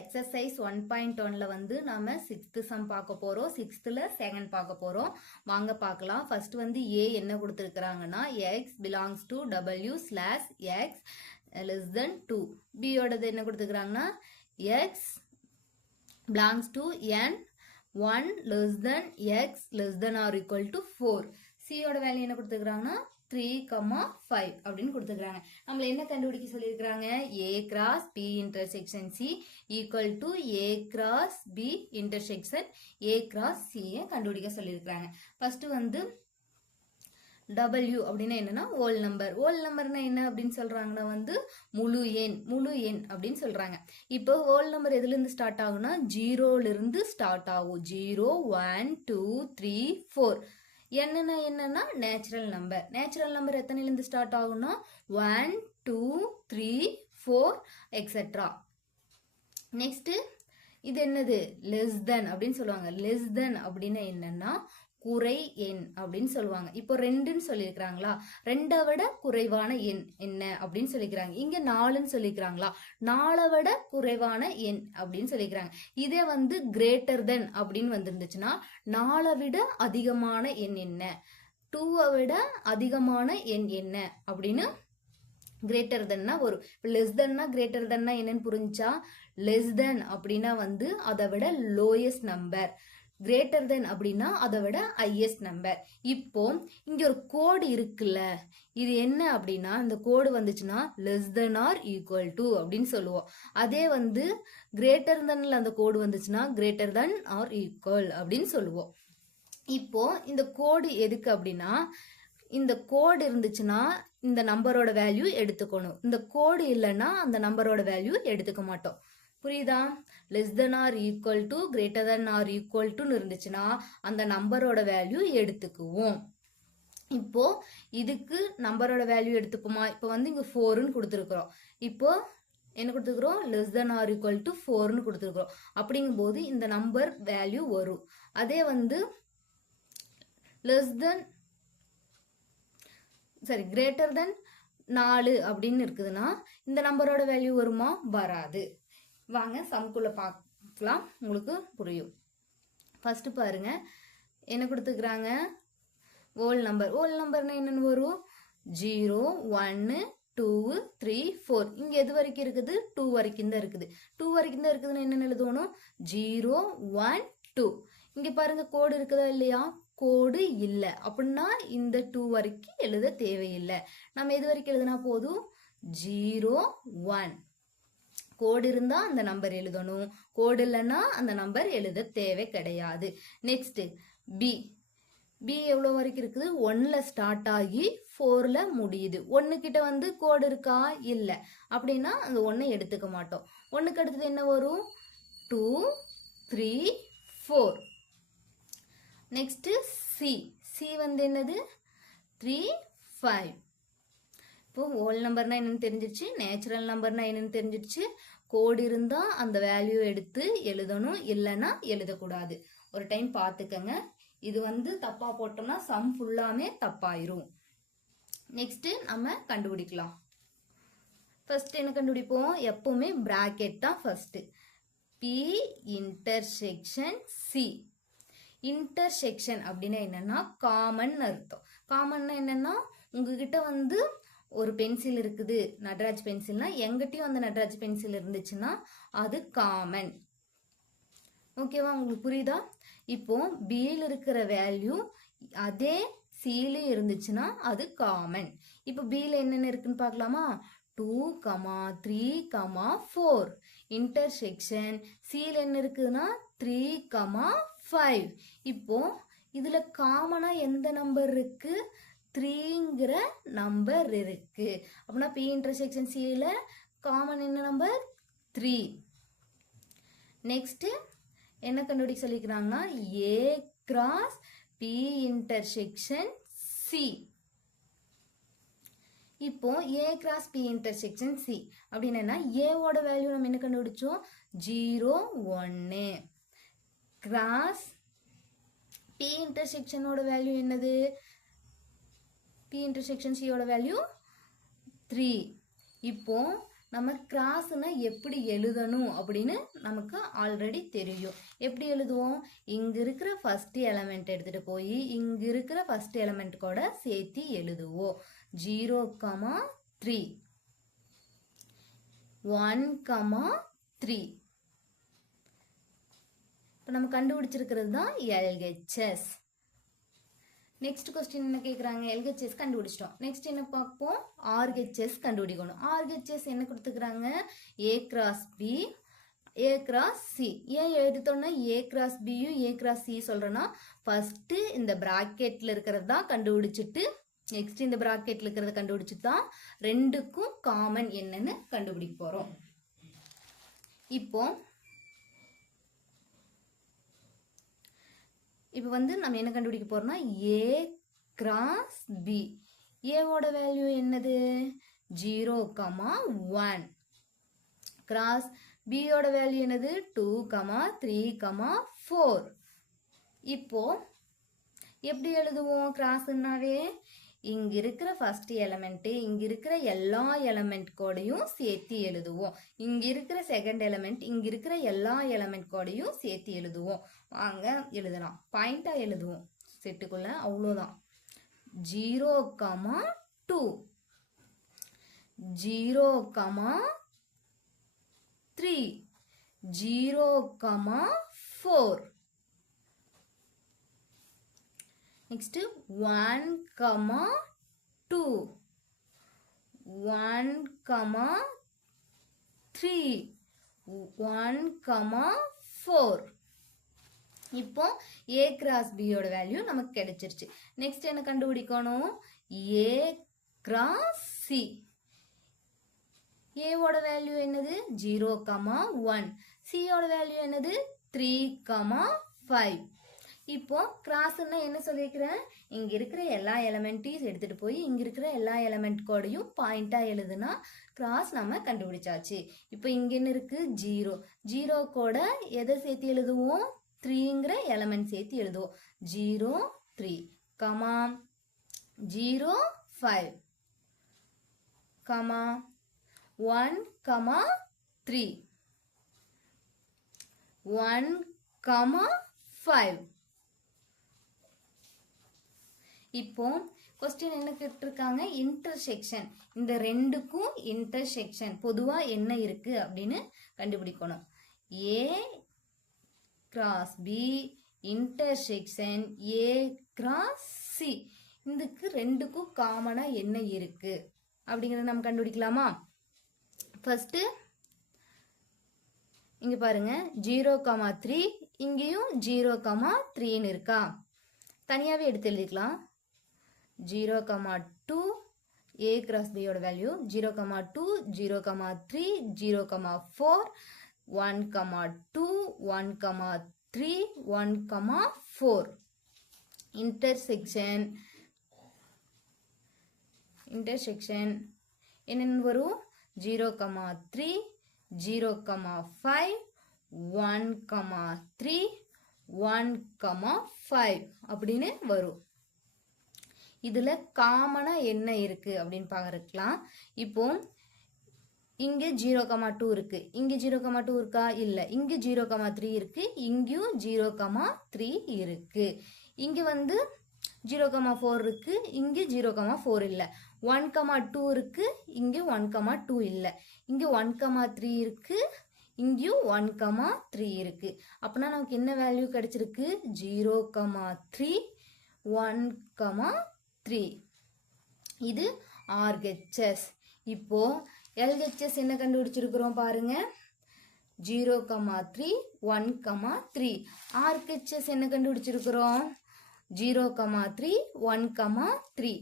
Exercise 1.1ல வந்து நாம 6th some பார்க்க போறோம். 6thல செகண்ட் பார்க்க போறோம். வாங்க பார்க்கலாம். ஃபர்ஸ்ட் வந்து A என்ன கொடுத்திருக்காங்கன்னா x belongs to w slash x less than 2. B யோடது என்ன கொடுத்திருக்காங்கன்னா x belongs to n 1 less than x less than or equal to 4. C யோட வேல்யூ என்ன கொடுத்திருக்காங்கன்னா 3,5 அப்படின்னு கொடுத்துருக்காங்க. நம்மள என்ன கண்டுபிடிக்க சொல்லியிருக்கிறாங்க? A cross B intersection C equal to A cross B intersection A cross C கண்டுபிடிக்க சொல்லியிருக்கிறாங்க. ஃபர்ஸ்ட் வந்து W அப்படின்னா என்னன்னா ஓல் நம்பர். ஓல் நம்பர்னா என்ன அப்படின்னு சொல்றாங்கன்னா வந்து முழு எண் அப்படின்னு சொல்றாங்க. இப்போ ஓல் நம்பர் எதுல இருந்து ஸ்டார்ட் ஆகும்னா 0ல இருந்து ஸ்டார்ட் ஆகும். 0 1 2 3 4. என்னன்னா நேச்சுரல் நம்பர். நேச்சுரல் நம்பர் எத்தனைலேருந்து ஸ்டார்ட் ஆகும்னா 1 2 3 4 எக்ஸெட்ரா. நெக்ஸ்ட் இது என்னது? லெஸ் தென் அப்படின்னு சொல்லுவாங்க. லெஸ் தென் அப்படின்னா என்னன்னா குறை எண் அப்படின்னு சொல்லுவாங்க. இப்போ 2ன்னு சொல்லியிருக்கிறாங்களா, 2ஐ விட குறைவான எண் என்ன அப்படின்னு சொல்லிக்கிறாங்க. இங்க 4ன்னு சொல்லிக்கிறாங்களா, 4ஐ விட குறைவான எண் அப்படின்னு சொல்லிக்கிறாங்க. இதே வந்து கிரேட்டர் தென் அப்படின்னு வந்துருந்துச்சுன்னா 4ஐ விட அதிகமான எண் என்ன, 2ஐ விட அதிகமான எண் என்ன அப்படின்னு கிரேட்டர் தென்னா வரும். லெஸ் தென்னா கிரேட்டர் தென்னா என்னன்னு புரிஞ்சா, லெஸ் தென் அப்படின்னா வந்து அதை விட லோயஸ்ட் நம்பர், கிரேட்டர் தென் அப்படின்னா அதை விட ஹையஸ்ட் நம்பர். இப்போ இங்க ஒரு கோடு இருக்குல்ல, இது என்ன அப்படின்னா இந்த கோடு வந்துச்சுன்னா less than or equal to அப்படின்னு சொல்லுவோம். அதே வந்து கிரேட்டர் தென்ல அந்த கோடு வந்துச்சுன்னா கிரேட்டர் தென் ஆர் ஈக்குவல் அப்படின்னு சொல்லுவோம். இப்போ இந்த கோடு எதுக்கு அப்படின்னா, இந்த கோடு இருந்துச்சுன்னா இந்த நம்பரோட வேல்யூ எடுத்துக்கணும், இந்த கோடு இல்லைன்னா அந்த நம்பரோட வேல்யூ எடுத்துக்க மாட்டோம். புரியுதா? Less than or equal to greater than or equal டுன்னு இருந்துச்சுன்னா அந்த நம்பரோட வேல்யூ எடுத்துக்குவோம். இப்போ இதுக்கு நம்பரோட வேல்யூ எடுத்துப்போமா? இப்போ வந்து இங்க 4ன்னு கொடுத்துருக்குறோம். இப்போ என்ன கொடுத்துருக்குறோம்? Less than or equal to 4ன்னு கொடுத்துருக்குறோம். அப்படிங்கும்போது இந்த நம்பர் வேல்யூ வரும். அதே வந்து லெஸ் தென் கிரேட்டர் தென் 4 அப்படின்னு இருக்குதுன்னா இந்த நம்பரோட வேல்யூ வருமா? வராது. வாங்க சம்குள்ள பார்க்கலாம், உங்களுக்கு புரியும். ஃபர்ஸ்ட் பாருங்க என்ன கொடுத்துக்கிறாங்க? ஓல் நம்பர். ஓல் நம்பர்னா என்னன்னு வரும்? 0 1 2 3 4. இங்க எது வரைக்கும் இருக்குது? 2 வரைக்கும் தான் இருக்குது. 2 வரைக்கும் தான் இருக்குதுன்னு என்னன்னு எழுதணும்? 0 1 2. இங்க பாருங்க கோடு இருக்குதா இல்லையா? கோடு இல்லை அப்படின்னா இந்த 2 வரைக்கும் எழுத தேவையில்லை. நம்ம எது வரைக்கும் எழுதுனா போதும்? 0 1. கோடு இருந்தா அந்த நம்பர் எழுதணும், கோடு இல்லைன்னா அந்த நம்பர் எழுத தேவை கிடையாது. Next B. பி எவ்வளவு வரைக்கும் இருக்குது? 1ல ஸ்டார்ட் ஆகி 4ல முடியுது. 1 கிட்ட வந்து கோடு இருக்கா? இல்லை. அப்படின்னா அந்த 1ஐ எடுத்துக்க மாட்டோம். 1க்கு அடுத்தது என்ன வரும்? 2 3 4. Next C. சி வந்து என்னது? 3 5. இப்போ ஹோல் நம்பர்னா என்னன்னு தெரிஞ்சிருச்சு, நேச்சுரல் நம்பர்னா என்னன்னு தெரிஞ்சிருச்சு. கோடு இருந்தா அந்த வேல்யூ எடுத்து எழுதணும், இல்லைன்னா எழுதக்கூடாது. ஒரு டைம் பார்த்துக்கங்க. இது வந்து தப்பா போட்டோம்னா சம் ஃபுல்லாமே தப்பாயிரும். நெக்ஸ்ட் நம்ம கண்டுபிடிக்கலாம். ஃபர்ஸ்ட் என்ன கண்டுபிடிப்போம்? எப்பவுமே பிராக்கெட் தான் first. B intersection C. Intersection அப்படின்னா என்னன்னா காமன் அர்த்தம். காமன்னா என்னன்னா உங்ககிட்ட வந்து ஒரு பென்சில் இருக்குது, நட்ராஜ் பென்சில்னா, எங்கிட்டயும் அந்த நட்ராஜ் பென்சில் இருந்துச்சுன்னா அது காமன். ஓகேவா? உங்களுக்கு புரியுதா? இப்போ பியில் இருக்கிற வேல்யூ அதே சில இருந்துச்சுன்னா அது காமன். இப்போ பியில் என்னென்ன இருக்குன்னு பார்க்கலாமா? 2 3 4. இன்டர்செக்ஷன் சில என்ன இருக்குதுன்னா 3 5. இப்போ இதுல காமனா எந்த நம்பர் இருக்கு? 3ங்கிற நம்பர் இருக்கு. அப்படின்னா பி இன்டர்செக்ஷன் சில காமன் என்ன நம்பர்? 3. நெக்ஸ்ட் என்ன கண்டுபிடிக்க சொல்லிக்கிறாங்கன்னா A cross B intersection C. இப்போ A cross B intersection C அப்படின்னா ஏவோட வேல்யூ நம்ம என்ன கண்டுபிடிச்சோம்? 0 1. கிராஸ் பி இன்டர்செக்ஷனோட வேல்யூ என்னது? P intersection C ஓட வேல்யூ 3. இப்போ நம்ம கிராஸ்னா எப்படி எழுதணும் அப்படின்னு நமக்கு ஆல்ரெடி தெரியும். எப்படி எழுதுவோம்? இங்க இருக்கிற ஃபர்ஸ்ட் எலிமெண்ட் எடுத்துட்டு போய் இங்க இருக்கிற ஃபர்ஸ்ட் எலிமெண்ட் கூட சேர்த்து எழுதுவோம். 0,3 1,3. இப்போ நம்ம கண்டுபிடிச்சிருக்கிறது தான் LHS. நெக்ஸ்ட் கொஸ்டின் என்ன கேட்குறாங்க? LHS கண்டுபிடிச்சிட்டோம். நெக்ஸ்ட் என்ன பார்ப்போம்? RHS கண்டுபிடிக்கணும். RHS என்ன கொடுத்துக்கிறாங்க? A cross B A cross C. ஏன் எடுத்தோன்னா A cross Bயும் A cross C சொல்கிறேன்னா, ஃபஸ்ட்டு இந்த ப்ராக்கெட்டில் இருக்கிறது தான் கண்டுபிடிச்சிட்டு நெக்ஸ்ட் இந்த ப்ராக்கெட்டில் இருக்கிறத கண்டுபிடிச்சிட்டு தான் ரெண்டுக்கும் காமன் என்னன்னு கண்டுபிடிக்க போகிறோம். இப்போ வந்து நம்ம என்ன கண்டுபிடிக்க போறோம்னா A cross B. ஏவோட வேல்யூ என்னது? 0,1. கிராஸ் Bயோட வேல்யூ என்னது? 2,3,4. இப்போ எப்படி எழுதுவோம் கிராஸ்னாவே? இங்க இருக்கிற ஃபர்ஸ்ட் எலிமெண்ட் இங்க இருக்கிற எல்லா எலிமெண்ட் கோடையும் சேர்த்து எழுதுவோம். இங்க இருக்கிற செகண்ட் எலிமெண்ட் இங்க இருக்கிற எல்லா எலிமெண்ட் கோடையும் சேர்த்து எழுதுவோம். வாங்க எழுதலாம். பாயிண்டா எழுதுவோம் செட்டுக்குள்ள. அவ்வளோதான். 0,2 0,3 0,4. Next 1,2 1,3 1,4. இப்போ A cross B யோட வேல்யூ நமக்கு கிடைச்சிருச்சு. நெக்ஸ்ட் என்ன கண்டுபிடிக்கணும்? A cross C. A ஓட வேல்யூ என்னது? 0,1. C யோட வேல்யூ என்னது? 3,5. இப்போ கிராஸ்னா என்ன சொல்லியிருக்கிறேன்? இங்க இருக்கிற எல்லா எலிமெண்ட்டையும் எடுத்துட்டு போய் இங்க இருக்கிற எல்லா எலிமெண்ட் கோடையும் பாயிண்டா எழுதுனா கிராஸ் நம்ம கண்டுபிடிச்சாச்சு. இப்போ இங்க என்ன இருக்கு? 0. 0 கூட எதை சேர்த்து எழுதுவோம்? 3ங்கிற எலிமெண்ட் சேர்த்து எழுதுவோம். 0 3 கமா 0 5 கமா 1 கமா 3 1 கமா 5. இப்போ கொஸ்டின் என்ன கேட்டிருக்காங்க? இன்டர்செக்ஷன். இந்த ரெண்டுக்கும் இன்டர்செக்ஷன் பொதுவா என்ன இருக்கு அப்படின்னு கண்டுபிடிக்கணும். A cross B intersection A cross C. இதுக்கு ரெண்டுக்கும் காமனா என்ன இருக்கு அப்படிங்கறத நம்ம கண்டுபிடிக்கலாமா? ஃபர்ஸ்ட் இங்க பாருங்க 0,3 இங்கேயும் 0,3 இருக்கா? தனியாவே எடுத்து எழுதிக்கலாம். 0,2 A cross B யோட வேல்யூ 0,2 0,3 0,4 1,2 1,3 1,4. இன்டர்செக்ஷன் என்னென்ன வரும்? 0,3 0,5 1,3 1,5 அப்படின்னு வரும். இதுல காமனா என்ன இருக்கு அப்படின்னு பார்க்கலாம். இப்போ இங்க 0,2 இருக்கு. இங்க 0,2 இருக்கா? இல்ல. இங்க 0,3 இருக்கு. இங்கேயும் 0,3 இருக்கு. இங்க வந்து 0,4 இருக்கு. இங்க 0,4 இல்ல. 1,2 இருக்கு. இங்க 1,2 இல்ல. இங்க 1,3 இருக்கு. இங்கேயும் 1,3 இருக்கு. அப்பனா நமக்கு என்ன வேல்யூ கிடைச்சிருக்கு? 0,3 1,3. இது RHS. இப்போ LHS என்ன கண்டுபிடிச்சிருக்கிறோம் பாருங்க. 0,3 1,3. RHS என்ன கண்டுபிடிச்சிருக்கிறோம்? 0,3 1,3.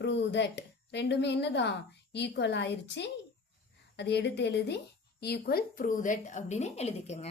Prove that. ரெண்டுமே என்னதான்? ஈக்குவல் ஆயிருச்சு. அது எடுத்து எழுதி ஈக்குவல் prove that அப்படின்னு எழுதிக்கங்க.